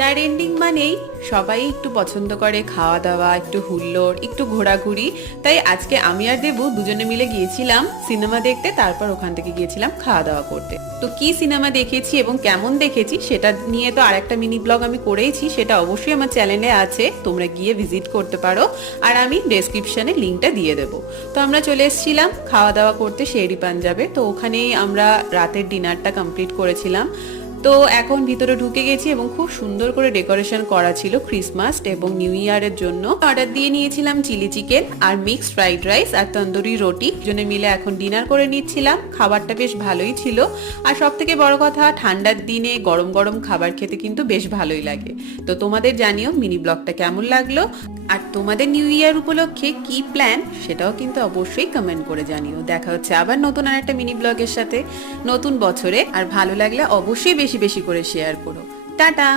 Year ending মানেই সবাই একটু পছন্দ করে খাওয়া দাওয়া, একটু হুল্লোড়, একটু ঘোরাঘুরি। তাই আজকে আমি আর দেবু দুজনে মিলে গিয়েছিলাম সিনেমা দেখতে, তারপর ওখান থেকে গিয়েছিলাম খাওয়া দাওয়া করতে। তো কি সিনেমা দেখেছি এবং কেমন দেখেছি সেটা নিয়ে তো আরেকটা মিনি ব্লগ আমি করেইছি, সেটা অবশ্যই আমার চ্যানেলে আছে, তোমরা গিয়ে ভিজিট করতে পারো। আর আমি ডেসক্রিপশনে লিঙ্কটা দিয়ে দেবো। তো আমরা চলে এসেছিলাম খাওয়া দাওয়া করতে শেরি পাঞ্জাবে। তো ওখানেই আমরা রাতের ডিনারটা কমপ্লিট করেছিলাম। তো এখন ভিতরে ঢুকে গেছি এবং খুব সুন্দর করে ডেকোরেশন করা ছিল ক্রিসমাস এবং নিউ ইয়ারের জন্য। অর্ডার দিয়ে নিয়েছিলাম চিলি চিকেন আর মিক্সড ফ্রাইড রাইস আর তন্দুরি রুটি, দুজনে মিলে এখন ডিনার করে নিচ্ছিলাম। খাবারটা বেশ ভালোই ছিল। আর সব থেকে বড় কথা, ঠান্ডার দিনে গরম গরম খাবার খেতে কিন্তু বেশ ভালোই লাগে। তো তোমাদের জানিও মিনি ব্লগটা কেমন লাগলো, আর তোমাদের নিউ ইয়ার উপলক্ষে কি প্ল্যান সেটাও কিন্তু অবশ্যই কমেন্ট করে জানিও। দেখা হচ্ছে আবার নতুন আর একটা মিনি ব্লগের সাথে নতুন বছরে। আর ভালো লাগলে অবশ্যই বেশি বেশি করে শেয়ার করো। টাটা।